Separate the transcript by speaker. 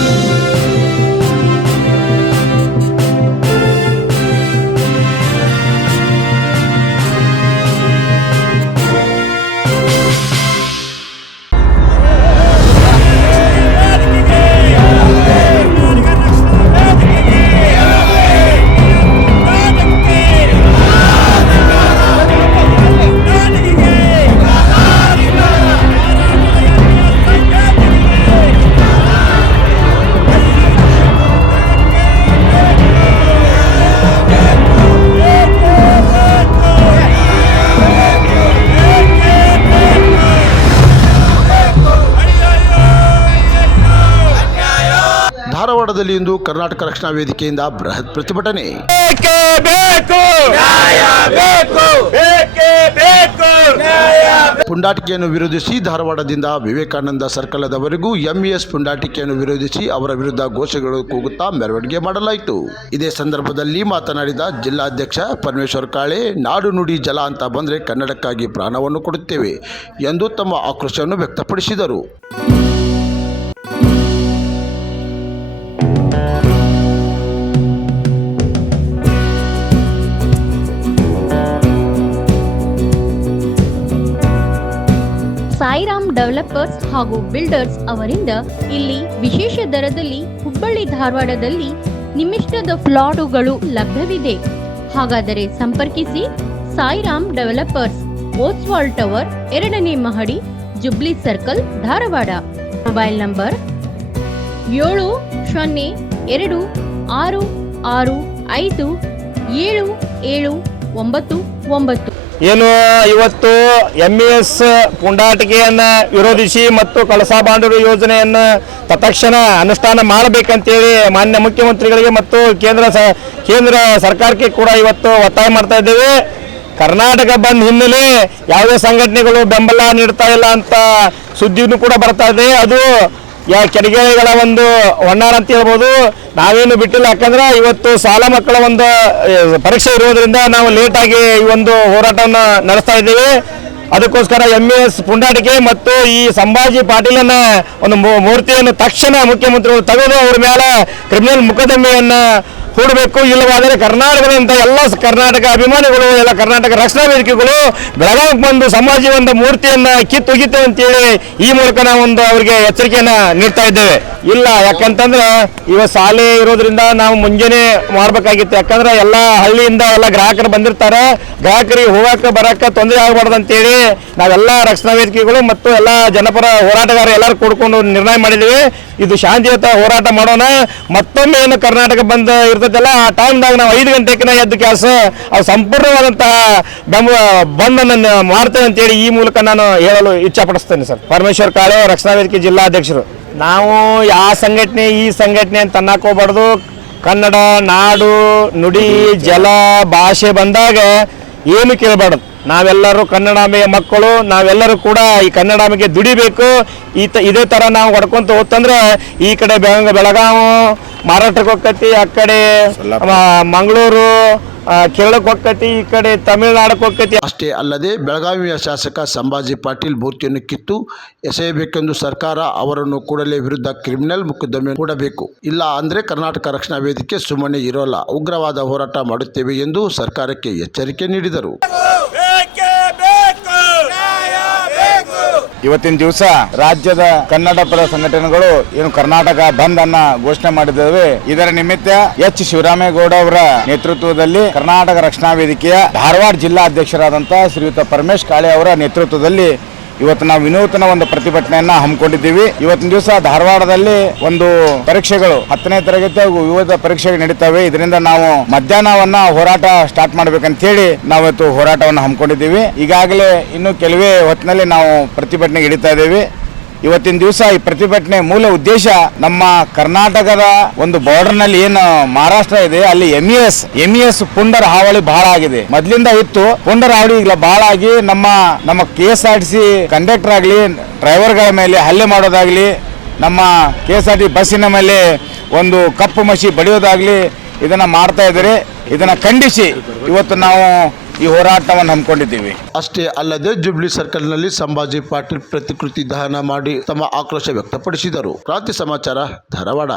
Speaker 1: Thank you. ಧಾರವಾಡದಲ್ಲಿ ಇಂದು ಕರ್ನಾಟಕ ರಕ್ಷಣಾ ವೇದಿಕೆಯಿಂದ ಬೃಹತ್ ಪ್ರತಿಭಟನೆ.
Speaker 2: ಬೇಕೇ ಬೇಕು? ನ್ಯಾಯ ಬೇಕು. ಬೇಕೇ? ಬೇಕು.
Speaker 1: ಪುಂಡಾಟಿಕೆಯನ್ನು ವಿರೋಧಿಸಿ ಧಾರವಾಡದಿಂದ ವಿವೇಕಾನಂದ ಸರ್ಕಲ್ದವರೆಗೂ ಎಂಇಎಸ್ ಪುಂಡಾಟಿಕೆಯನ್ನು ವಿರೋಧಿಸಿ ಅವರ ವಿರುದ್ಧ ಘೋಷಗಳು ಕೂಗುತ್ತಾ ಮೆರವಣಿಗೆ ಮಾಡಲಾಯಿತು. ಇದೇ ಸಂದರ್ಭದಲ್ಲಿ ಮಾತನಾಡಿದ ಜಿಲ್ಲಾಧ್ಯಕ್ಷ ಪರಮೇಶ್ವರ್ ಕಾಳೆ ನಾಡು ನುಡಿ ಜಲ ಅಂತ ಬಂದರೆ ಕನ್ನಡಕ್ಕಾಗಿ ಪ್ರಾಣವನ್ನು ಕೊಡುತ್ತೇವೆ ಎಂದು ತಮ್ಮ ಆಕ್ರೋಶವನ್ನು ವ್ಯಕ್ತಪಡಿಸಿದರು.
Speaker 3: ಸಾಯಿರಾಮ್ ಡೆವಲಪರ್ಸ್ ಹಾಗೂ ಬಿಲ್ಡರ್ಸ್ ಅವರಿಂದ ಇಲ್ಲಿ ವಿಶೇಷ ದರದಲ್ಲಿ ಹುಬ್ಬಳ್ಳಿ ಧಾರವಾಡದಲ್ಲಿ ನಿಮಿಷ್ಟದ ಫ್ಲಾಟುಗಳು ಲಭ್ಯವಿದೆ. ಹಾಗಾದರೆ ಸಂಪರ್ಕಿಸಿ ಸಾಯಿರಾಮ್ ಡೆವಲಪರ್ಸ್, ಓಸ್ವಾಲ್ ಟವರ್, ಎರಡನೇ ಮಹಡಿ, jubilee circle, Dharwad. Mobile number ಏಳು ಸೊನ್ನೆ ಎರಡು ಆರು ಆರು ಐದು ಏಳು ಏಳು ಒಂಬತ್ತು ಒಂಬತ್ತು.
Speaker 2: ಏನು ಇವತ್ತು ಎಂ ಎಸ್ ಪುಂಡಾಟಿಕೆಯನ್ನು ವಿರೋಧಿಸಿ ಮತ್ತು ಕಳಸಾ ಬಾಂಡೂರು ಯೋಜನೆಯನ್ನು ತತ್ಕ್ಷಣ ಅನುಷ್ಠಾನ ಮಾಡಬೇಕಂತೇಳಿ ಮಾನ್ಯ ಮುಖ್ಯಮಂತ್ರಿಗಳಿಗೆ ಮತ್ತು ಕೇಂದ್ರ ಸ, ಕೇಂದ್ರ ಸರ್ಕಾರಕ್ಕೆ ಕೂಡ ಇವತ್ತು ಒತ್ತಾಯ ಮಾಡ್ತಾ ಇದ್ದೇವೆ. ಕರ್ನಾಟಕ ಬಂದ್ ಹಿನ್ನೆಲೆ ಯಾವುದೇ ಸಂಘಟನೆಗಳು ಬೆಂಬಲ ನೀಡ್ತಾ ಇಲ್ಲ ಅಂತ ಸುದ್ದಿನೂ ಕೂಡ ಬರ್ತಾ ಇದೆ. ಅದು ಯಾ ಕೆರೆಗೆಗಳ ಒಂದು ಹೊಣ್ಣಾರ ಅಂತ ಹೇಳ್ಬೋದು. ನಾವೇನು ಬಿಟ್ಟಿಲ್ಲ, ಯಾಕಂದ್ರೆ ಇವತ್ತು ಶಾಲಾ ಮಕ್ಕಳ ಒಂದು ಪರೀಕ್ಷೆ ಇರೋದ್ರಿಂದ ನಾವು ಲೇಟಾಗಿ ಈ ಒಂದು ಹೋರಾಟವನ್ನು ನಡೆಸ್ತಾ ಇದ್ದೇವೆ. ಅದಕ್ಕೋಸ್ಕರ ಎಂ ಎಸ್ ಪುಂಡಾಟಿಕೆ ಮತ್ತು ಈ ಸಂಭಾಜಿ ಪಾಟೀಲನ ಒಂದು ಮೂರ್ತಿಯನ್ನು ತಕ್ಷಣ ಮುಖ್ಯಮಂತ್ರಿಗಳು ತೆಗೆದು ಅವ್ರ ಮೇಲೆ ಕ್ರಿಮಿನಲ್ ಮೊಕದ್ದಮೆಯನ್ನ ಹೂಡಬೇಕು ಇಲ್ಲವಾದರೆ ಕರ್ನಾಟಕದಂತ ಎಲ್ಲ ಕರ್ನಾಟಕ ಅಭಿಮಾನಿಗಳು, ಎಲ್ಲ ಕರ್ನಾಟಕ ರಕ್ಷಣಾ ವೇದಿಕೆಗಳು ಬೆಳಗಾವಿಗೆ ಬಂದು ಸಮಾಜಿ ಒಂದು ಮೂರ್ತಿಯನ್ನ ಕಿತ್ತೊಗಿತೇವೆ ಅಂತೇಳಿ ಈ ಮೂಲಕ ಒಂದು ಅವರಿಗೆ ಎಚ್ಚರಿಕೆಯನ್ನು ನೀಡ್ತಾ ಇದ್ದೇವೆ. ಇಲ್ಲ, ಯಾಕಂತಂದ್ರೆ ಇವ ಶಾಲೆ ಇರೋದ್ರಿಂದ ನಾವು ಮುಂಜಾನೆ ಮಾಡ್ಬೇಕಾಗಿತ್ತು ಯಾಕಂದ್ರೆ ಎಲ್ಲ ಹಳ್ಳಿಯಿಂದ ಎಲ್ಲ ಗ್ರಾಹಕರು ಬಂದಿರ್ತಾರೆ. ಗ್ರಾಹಕರಿಗೆ ಹೋಗಕ್ಕೆ ಬರಕ್ಕೆ ತೊಂದರೆ ಆಗಬಾರ್ದು ಅಂತೇಳಿ ನಾವೆಲ್ಲ ರಕ್ಷಣಾ ವೇದಿಕೆಗಳು ಮತ್ತು ಎಲ್ಲ ಜನಪರ ಹೋರಾಟಗಾರರು ಎಲ್ಲರೂ ಕೂಡ್ಕೊಂಡು ನಿರ್ಣಯ ಮಾಡಿದ್ದೀವಿ. ಇದು ಶಾಂತಿಯುತ ಹೋರಾಟ ಮಾಡೋಣ. ಮತ್ತೊಮ್ಮೆ ಏನು ಕರ್ನಾಟಕ ಬಂದ್ ಇರ್ತೈತಲ್ಲ, ಆ ಟೈಮ್ದಾಗ ನಾವು ಐದು ಗಂಟೆಗೆ ಎದ್ದು ಕೆಲಸ ಅದು ಸಂಪೂರ್ಣವಾದಂತಹ ಬೆಂಬ ಬಂದನ್ನು ಮಾಡ್ತೇವೆ ಅಂತೇಳಿ ಈ ಮೂಲಕ ನಾನು ಹೇಳಲು ಇಚ್ಛಪಡಿಸ್ತೇನೆ ಸರ್. ಪರಮೇಶ್ವರ್ ಕಾಳೆ, ರಕ್ಷಣಾ ವೇದಿಕೆ ಜಿಲ್ಲಾಧ್ಯಕ್ಷರು. ನಾವು ಯಾವ ಸಂಘಟನೆ, ಈ ಸಂಘಟನೆ ಅಂತ ಅನ್ನಕ್ ಹೋಗ್ಬಾರ್ದು ಕನ್ನಡ, ನಾಡು, ನುಡಿ, ಜಲ, ಭಾಷೆ ಬಂದಾಗ ಏನು ಕೇಳಬಾರ್ದು. ನಾವೆಲ್ಲರೂ ಕನ್ನಡಾಂಬೆಯ ಮಕ್ಕಳು ನಾವೆಲ್ಲರೂ ಕೂಡ ಈ ಕನ್ನಡಾಂಬೆಗೆ ದುಡಿಬೇಕು. ಈ ತ ಇದೇ ಥರ ನಾವು ಹೊಡ್ಕೊಂತ ಹೋಗ್ತಂದ್ರೆ ಈ ಕಡೆ ಬೆಳಗ ಬೆಳಗಾವು ಮಾರಾಟಕ್ಕೆ ಹೋಗ್ತೈತಿ ಆ ಕಡೆ ಮಂಗಳೂರು ಕೇರಳಕ್ಕೆ ಹೋಗ್ತೈತಿ ಈ ಕಡೆ ತಮಿಳುನಾಡಕ್ಕೆ ಹೋಗ್ತೈತಿ.
Speaker 1: ಅಷ್ಟೇ ಅಲ್ಲದೆ ಬೆಳಗಾವಿಯ ಶಾಸಕ ಸಂಭಾಜಿ ಪಾಟೀಲ್ ಮೂರ್ತಿಯನ್ನು ಕಿತ್ತು ಎಸೆಯಬೇಕೆಂದು ಸರ್ಕಾರ ಅವರನ್ನು ಕೂಡಲೇ ವಿರುದ್ಧ ಕ್ರಿಮಿನಲ್ ಮೊಕದ್ದಮೆ ಕೂಡಬೇಕು ಇಲ್ಲ ಅಂದ್ರೆ ಕರ್ನಾಟಕ ರಕ್ಷಣಾ ವೇದಿಕೆ ಸುಮ್ಮನೆ ಇರೋಲ್ಲ. ಉಗ್ರವಾದ ಹೋರಾಟ ಮಾಡುತ್ತೇವೆ ಎಂದು ಸರ್ಕಾರಕ್ಕೆ ಎಚ್ಚರಿಕೆ ನೀಡಿದರು.
Speaker 4: ಇವತ್ತಿನ ದಿವಸ ರಾಜ್ಯದ ಕನ್ನಡ ಪರ ಸಂಘಟನೆಗಳು ಏನು ಕರ್ನಾಟಕ ಬಂದ್ ಅನ್ನ ಘೋಷಣೆ ಮಾಡಿದ್ದೇವೆ. ಇದರ ನಿಮಿತ್ತ ಎಚ್. ಶಿವರಾಮೇಗೌಡ ಅವರ ನೇತೃತ್ವದಲ್ಲಿ ಕರ್ನಾಟಕ ರಕ್ಷಣಾ ವೇದಿಕೆಯ ಧಾರವಾಡ ಜಿಲ್ಲಾ ಅಧ್ಯಕ್ಷರಾದಂತಹ ಶ್ರೀಯುತ ಪರಮೇಶ್ ಕಾಳೆ ಅವರ ನೇತೃತ್ವದಲ್ಲಿ ಇವತ್ತು ನಾವು ವಿನೂತನ ಒಂದು ಪ್ರತಿಭಟನೆಯನ್ನ ಹಮ್ಮಿಕೊಂಡಿದ್ದೀವಿ. ಇವತ್ತಿನ ದಿವಸ ಧಾರವಾಡದಲ್ಲಿ ಒಂದು ಪರೀಕ್ಷೆಗಳು ಹತ್ತನೇ ತರಗತಿ ಹಾಗೂ ವಿವಿಧ ಪರೀಕ್ಷೆಗಳು ನಡೀತವೆ. ಇದರಿಂದ ನಾವು ಮಧ್ಯಾಹ್ನವನ್ನ ಹೋರಾಟ ಸ್ಟಾರ್ಟ್ ಮಾಡ್ಬೇಕಂತ ಹೇಳಿ ನಾವಿವತ್ತು ಹೋರಾಟವನ್ನು ಹಮ್ಮಿಕೊಂಡಿದ್ದೀವಿ. ಈಗಾಗಲೇ ಇನ್ನು ಕೆಲವೇ ಹೊತ್ತಿನಲ್ಲಿ ನಾವು ಪ್ರತಿಭಟನೆಗೆ ಇಡಿತಾ ಇದ್ದೇವೆ. ಇವತ್ತಿನ ದಿವಸ ಈ ಪ್ರತಿಭಟನೆ ಮೂಲ ಉದ್ದೇಶ ನಮ್ಮ ಕರ್ನಾಟಕದ ಒಂದು ಬಾರ್ಡರ್ನಲ್ಲಿ ಏನು ಮಹಾರಾಷ್ಟ್ರ ಇದೆ, ಅಲ್ಲಿ ಎಂ ಎಸ್ ಎಂ ಎಸ್ ಪುಂಡರ ಹಾವಳಿ ಬಹಳ ಆಗಿದೆ. ಮೊದ್ಲಿಂದ ಇತ್ತು, ಪುಂಡರ ಹಾವಳಿ ಈಗ ಬಹಳ ಆಗಿ ನಮ್ಮ ನಮ್ಮ K S R T C conductor ಆಗಲಿ ಡ್ರೈವರ್ಗಳ ಮೇಲೆ ಹಲ್ಲೆ ಮಾಡೋದಾಗ್ಲಿ, ನಮ್ಮ ಕೆ ಎಸ್ ಆರ್ ಟಿ ಬಸ್ಸಿನ ಮೇಲೆ ಒಂದು ಕಪ್ಪು ಮಸಿ ಬಡಿಯೋದಾಗ್ಲಿ ಇದನ್ನ ಮಾಡ್ತಾ ಇದ್ದಾರೆ. ಇದನ್ನ ಖಂಡಿಸಿ, ಇವತ್ತು ನಾವು ಈ ಹೋರಾಟವನ್ನು ಹಮ್ಮಿಕೊಂಡಿದ್ದೀವಿ.
Speaker 1: ಅಷ್ಟೇ ಅಲ್ಲದೆ ಜುಬ್ಲಿ ಸರ್ಕಲ್ನಲ್ಲಿ ಸಂಭಾಜಿ ಪಾಟೀಲ್ ಪ್ರತಿಕೃತಿ ದಹನ ಮಾಡಿ ತಮ್ಮ ಆಕ್ರೋಶ ವ್ಯಕ್ತಪಡಿಸಿದರು. ರಾತ್ರಿ ಸಮಾಚಾರ ಧಾರವಾಡ.